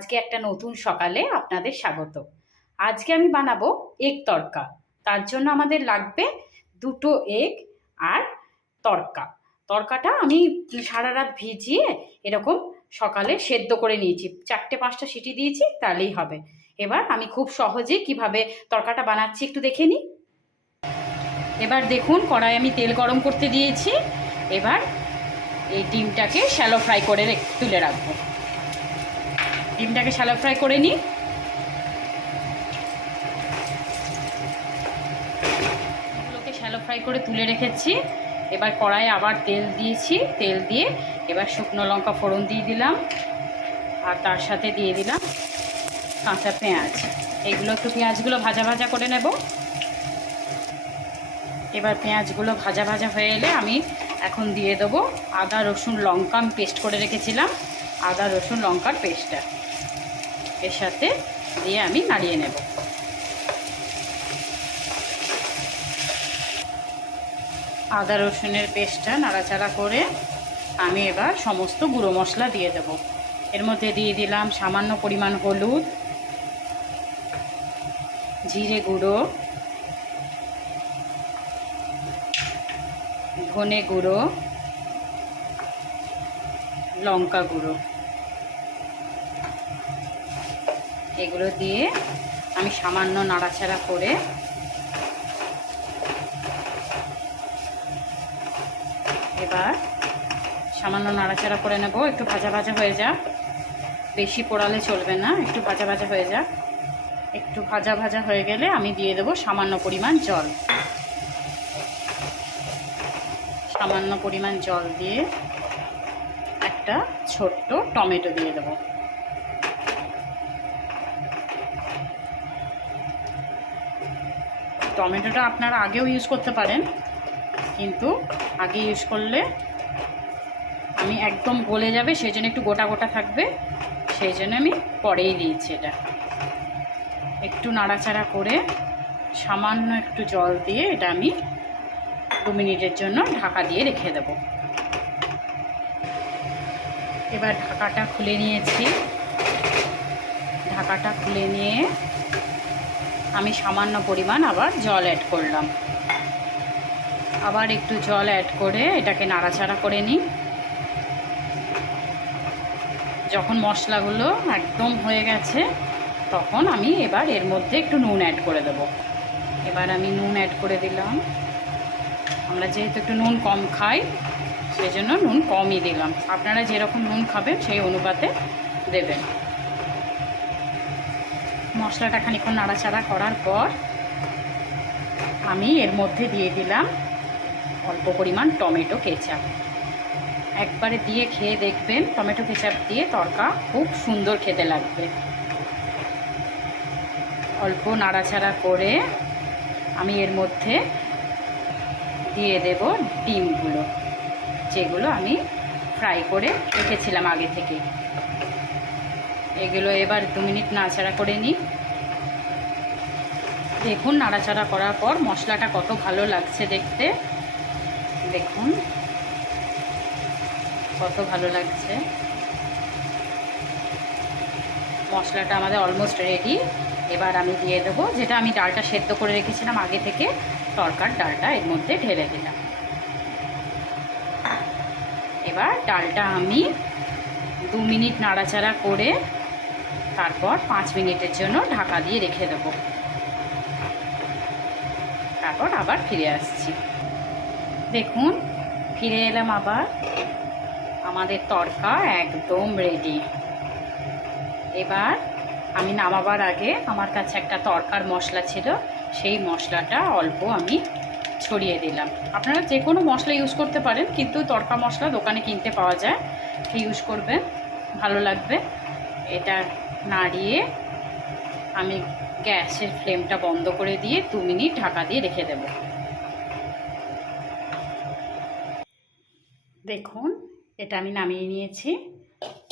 আজকে একটা নতুন সকালে আপনাদের স্বাগত। আজকে আমি বানাবো এগ তড়কা। তার জন্য আমাদের লাগবে 2টো এগ আর তড়কা। তড়কাটা আমি সারা রাত ভিজিয়ে এরকম সকালে সেদ্ধ করে নিয়েছি, 4-5টা সিটি দিয়েছি, তাহলেই হবে। এবার আমি খুব সহজে কিভাবে তড়কাটা বানাচ্ছি একটু দেখে নিই। এবার দেখুন, কড়াই আমি তেল গরম করতে দিয়েছি। এবার এই ডিমটাকে শ্যালো ফ্রাই করে তুলে রাখবো। ডিমটাকে শ্যালো ফ্রাই করে নিই। এগুলোকে শ্যালো ফ্রাই করে তুলে রেখেছি। এবার কড়াইয়ে আবার তেল দিয়েছি, তেল দিয়ে এবার শুকনো লঙ্কা ফোড়ন দিয়ে দিলাম, আর তার সাথে দিয়ে দিলাম কাঁচা পেঁয়াজ। এগুলো একটু পেঁয়াজগুলো ভাজা ভাজা করে নেব। এবার পেঁয়াজগুলো ভাজা ভাজা হয়ে এলে আমি এখন দিয়ে দেবো আদা রসুন লঙ্কা আমি পেস্ট করে রেখেছিলাম, আদা রসুন লঙ্কার পেস্টটা এর সাথে দিয়ে আমি নাড়িয়ে নেব। আদা রসুনের পেস্টটা নাড়াচাড়া করে আমি এবার সমস্ত গুঁড়ো মশলা দিয়ে দেব। এর মধ্যে দিয়ে দিলাম সামান্য পরিমাণ হলুদ, জিরে গুঁড়ো, ধনে গুঁড়ো, লঙ্কা গুঁড়ো। এগুলো দিয়ে আমি সামান্য নাড়াচাড়া করে এবার সামান্য নাড়াচাড়া করে নেব। একটু ভাজা ভাজা হয়ে যাক, বেশি পোড়ালে চলবে না, একটু ভাজা ভাজা হয়ে যাক। একটু ভাজা ভাজা হয়ে গেলে আমি দিয়ে দেবো সামান্য পরিমাণ জল। সামান্য পরিমাণ জল দিয়ে একটা ছোট্ট টমেটো দিয়ে দেবো। টমেটোটা আপনারা আগেও ইউজ করতে পারেন, কিন্তু আগে ইউজ করলে আমি একদম গলে যাবে, সেই জন্য একটু গোটা গোটা থাকবে, সেই জন্য আমি পরেই দিয়েছি। এটা একটু নাড়াচাড়া করে সামান্য একটু জল দিয়ে এটা আমি 2 মিনিটের জন্য ঢাকা দিয়ে রেখে দেব। এবার ঢাকাটা খুলে নিয়েছি। ঢাকাটা খুলে নিয়ে আমি সামান্য পরিমাণ আবার জল অ্যাড করলাম। আবার একটু জল অ্যাড করে এটাকে নাড়াচাড়া করে নিই। যখন মশলাগুলো একদম হয়ে গেছে তখন আমি এবার এর মধ্যে একটু নুন অ্যাড করে দেব। এবার আমি নুন অ্যাড করে দিলাম। আমরা যেহেতু একটু নুন কম খাই, সেই জন্য নুন কমই দিলাম। আপনারা যেরকম নুন খাবেন সেই অনুপাতে দেবেন। মশলাটা খানিকক্ষণ নাড়াচাড়া করার পর আমি এর মধ্যে দিয়ে দিলাম অল্প পরিমাণ টমেটো কেচাপ। একবারে দিয়ে খেয়ে দেখবেন, টমেটো কেচাপ দিয়ে তড়কা খুব সুন্দর খেতে লাগবে। অল্প নাড়াচাড়া করে আমি এর মধ্যে দিয়ে দেব ডিমগুলো, যেগুলো আমি ফ্রাই করে রেখেছিলাম আগে থেকে। এগুলো এবার 2 মিনিট নাড়াচাড়া করে নিই। দেখুন, নাড়াচাড়া করার পর মশলাটা কত ভালো লাগছে দেখতে। দেখুন কত ভালো লাগছে। মশলাটা আমাদের অলমোস্ট রেডি। এবার আমি দিয়ে দেবো যেটা আমি ডালটা সেদ্ধ করে রেখেছিলাম আগে থেকে, তড়কার ডালটা এর মধ্যে ঢেলে দিলাম। এবার ডালটা আমি 2 মিনিট নাড়াচাড়া করে তারপর 5 মিনিটের জন্য ঢাকা দিয়ে রেখে দেবো। তারপর আবার ফিরে আসছি। দেখুন, ফিরে এলাম আবার। আমাদের তড়কা একদম রেডি। এবার আমি নামাবার আগে আমার কাছে একটা তড়কার মশলা ছিল, সেই মশলাটা অল্প আমি ছড়িয়ে দিলাম। আপনারা যে কোনো মশলা ইউজ করতে পারেন, কিন্তু তড়কা মশলা দোকানে কিনতে পাওয়া যায়, ইউজ করবেন, ভালো লাগবে। এটা নাড়িয়ে আমি গ্যাসের ফ্লেমটা বন্ধ করে দিয়ে 2 মিনিট ঢাকা দিয়ে রেখে দেব। দেখুন, এটা আমি নামিয়ে নিয়েছি।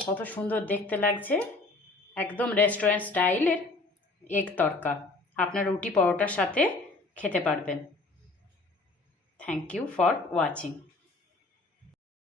কত সুন্দর দেখতে লাগছে, একদম রেস্টুরেন্ট স্টাইলের এগ তড়কা। আপনার রুটি পরোটার সাথে খেতে পারবেন। Thank you for watching.